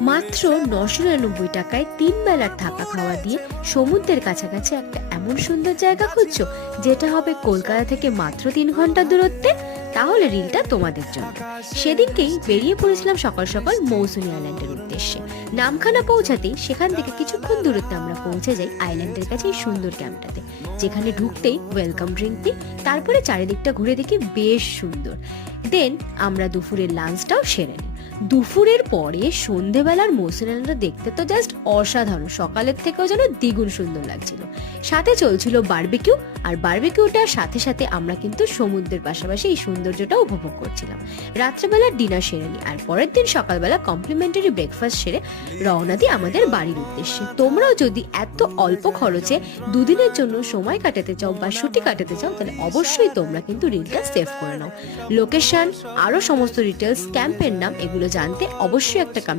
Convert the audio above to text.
মাত্র 999 টাকায় 3 বেলার থাকা খাওয়া দিয়ে সমুদ্রের কাছাকাছি একটা এমন সুন্দর জায়গা খুঁজছো যেটা হবে কলকাতা থেকে মাত্র 3 ঘন্টা দূরত্বে, তাহলে রিলটা তোমাদের জন্য। সেদিনকেই বেরিয়ে পড়েছিলাম সকাল সকাল মৌসুমী আইল্যান্ডের উদ্দেশ্যে। নামখানা পৌঁছাতেই সেখান থেকে কিছুক্ষণ দূরত্বে আমরা পৌঁছে যাই আইল্যান্ডের কাছে এই সুন্দর ক্যাম্পটাতে, যেখানে ঢুকতেই ওয়েলকাম ড্রিঙ্ক দিই। তারপরে চারিদিকটা ঘুরে দেখি বেশ সুন্দর। দেন আমরা দুপুরের লাঞ্চটাও সেরে নিই। দুপুরের পরে সন্ধেবেলার মৌসুমীটা দেখতে তো জাস্ট অসাধারণ, সকালের থেকেও যেন দ্বিগুণ সুন্দর লাগছিল। সাথে চলছিল বারবিকিউ, আর বারবিকিউটার সাথে সাথে আমরা কিন্তু সমুদ্রের পাশাপাশি এই সৌন্দর্যটা উপভোগ করছিলাম। রাত্রেবেলা ডিনার সেরে নিই, আর পরের দিন সকালবেলা কমপ্লিমেন্টারি ব্রেকফাস্ট সেরে রওনা দিই আমাদের বাড়ির উদ্দেশ্যে। তোমরাও যদি এত অল্প খরচে দুদিনের জন্য সময় কাটাতে চাও বা ছুটি কাটাতে চাও, তাহলে অবশ্যই তোমরা কিন্তু রিলটা সেভ করে নাও। লোকেশন, আরো সমস্ত ডিটেলস, ক্যাম্পের নাম, এগুলো জানতে অবশ্যই একটা